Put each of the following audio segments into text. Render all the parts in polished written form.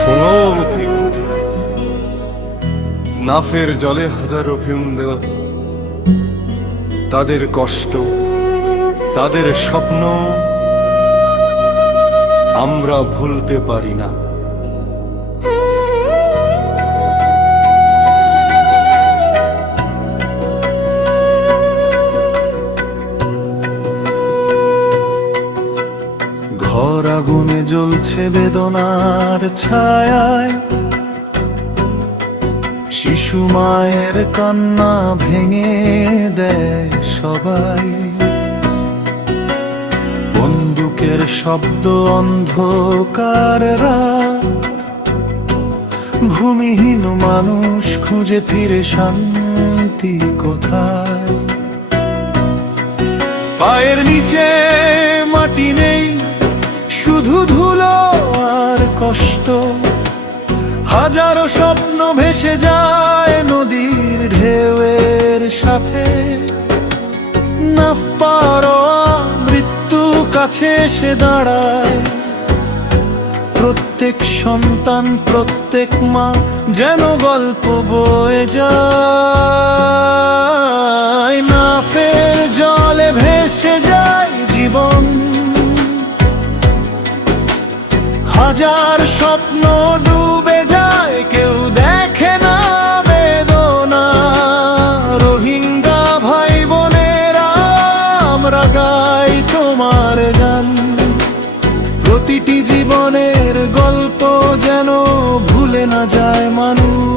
শোনো নাফের জলে হাজারো ভিউন্দেও তাদের কষ্ট, তাদের স্বপ্ন আমরা ভুলতে পারি না। ঘর আগুনে জ্বলছে বেদনার ছায়ায়, শিশু মায়ের কান্না ভেঙে দেয় সবাই। বন্দুকের শব্দ, অন্ধকার রাত, ভূমিহীন মানুষ খুঁজে ফিরে শান্তি কোথায়। পায়ের নিচে মাটি নেই, শুধু ধুলো আর কষ্ট। হাজারো স্বপ্ন ভেসে যায় নদীর ঢেউয়ের সাথে। নাফ পারোয়া মৃত্যু কাছে এসে দাঁড়ায়। প্রত্যেক সন্তান, প্রত্যেক মা যেন গল্প বয়ে যায়। নাফের জলে ভেসে যায় জীবন, হাজার স্বপ্ন ডুবে যায়, কেউ দেখে না বেদনা। রোহিঙ্গা ভাই বোনেরা আমরা গাই তোমার গান। প্রতিটি জীবনের গল্প যেন ভুলে না যায় মানুষ।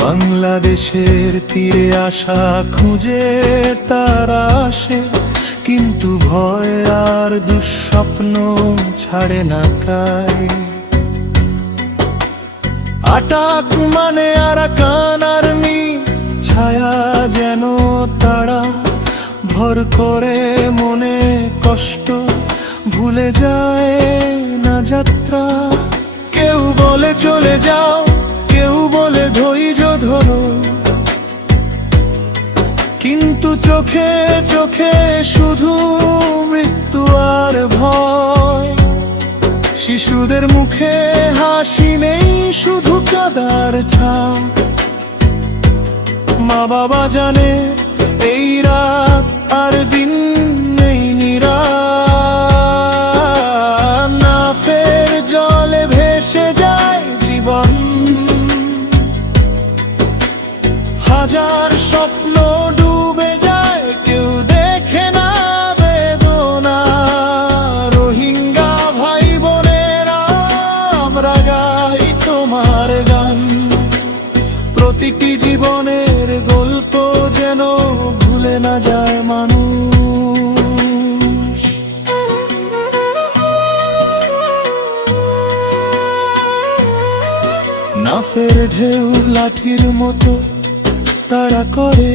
বাংলাদেশের তীরে আসা খুঁজে তারা আসে, কিন্তু ভয় আর দুঃস্বপ্ন ছাড়ে না কায়। আটাক মানে আরাকান আর্মি, ছায়া যেন তারা ভর করে মনে কষ্ট, ভুলে যায় না যাত্রা। কেউ বলে চলে যাও, কেউ বলে ধৈর্য ধরো, কিন্তু চোখে চোখে শুধু মৃত্যু আর ভয়। শিশুদের মুখে হাসি নেই, শুধু কাদার ছাপ। মা বাবা জানে এই রাত আর দিন নেই নিরাপ। নাফের জলে ভেসে যায় জীবন, হাজার স্বপ্ন ডুবে যায়, কেউ দেখে না বেদনা। রোহিঙ্গা ভাই বোনেরা আমরা গাই তোমার গান। প্রতিটি জীবনের গল্প যেন ভুলে না যায় মানুষ। নাফের ঢেউ লাঠির মতো তাড়া করে,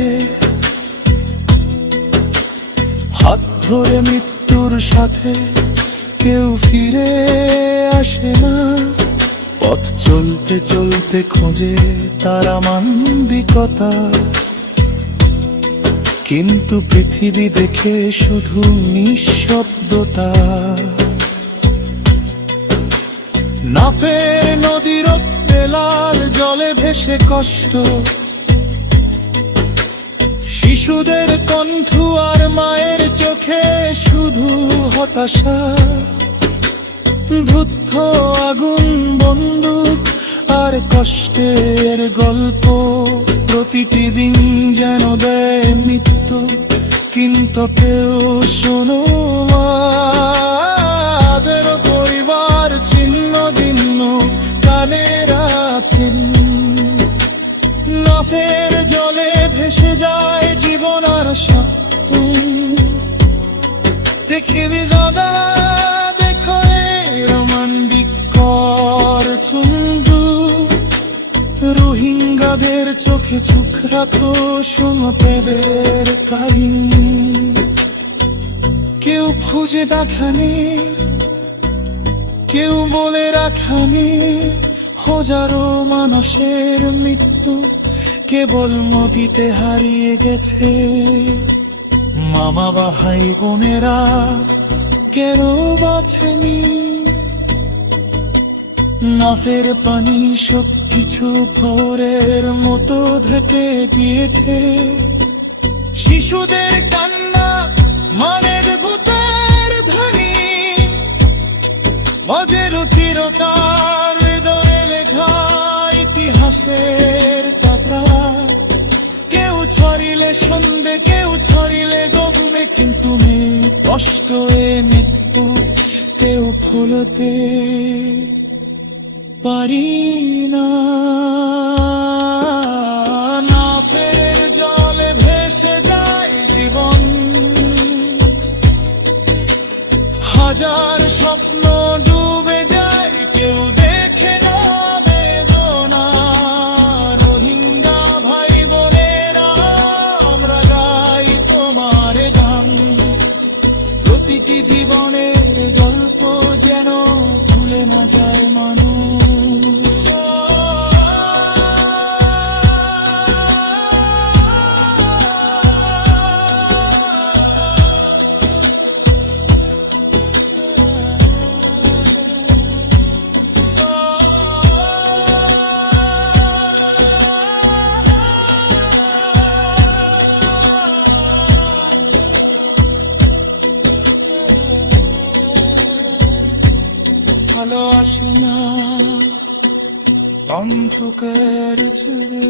হাত ধরে মৃত্যুর সাথে কেউ ফিরে আসে না। পথ চলতে চলতে খোঁজে তারা মানবিকতা, কিন্তু পৃথিবী দেখে শুধু নিঃশব্দতা। নাফের নদীর লাল জলে ভেসে কষ্ট, শিশুদের কণ্ঠ আর মায়ের চোখে শুধু হতাশা। ধূর্ত আগুন, বন্দুক আর কষ্টের গল্প, প্রতিটি দিন যেন দেয় মৃত্যু, কিন্তু কেউ শোনো মাদের পরিবার ছিন্ন ভিন্ন কানে রাখেন। নাফের জলে ভেসে যায় জীবন আর পৃথিবী জগা দেখো রোমান বিকর চুন্দু। রোহিঙ্গাদের চোখে চোখ রাখো, শোনো প্রেমের কাহিনী। কেউ খুঁজে দেখানি, কেউ বলে রাখানি, হাজারো মানুষের মৃত্যু কেবল নদীতে হারিয়ে গেছে। মামা বা ভাই বোনেরা কেন বাঁচেনি? নাফের পানি সবকিছু ভোরের মতো ঢেকে দিয়েছে। শিশুদের কান্না মানের ভূতের ধ্বনি, মজের চিরকাল হৃদয়ে লেখা ইতিহাসের পাতা। কেউ ছড়িলে সন্ধে, কেউ ছড়িলে গভীরে, কিন্তু কষ্ট এ মৃত্যু কেউ ভুলতে পারি না। নাফের জলে ভেসে যায় জীবন, হাজার স্বপ্ন ডুবে যায়, কেউ দেখে না বেদনা। রোহিঙ্গা ভাই বোনেরা আমরা গাই তোমার গান, প্রতিটি জীবনের গল্প যেন ভুলে না যায় মানুষ। ভালো আসনা অন্ধকার ছেড়ে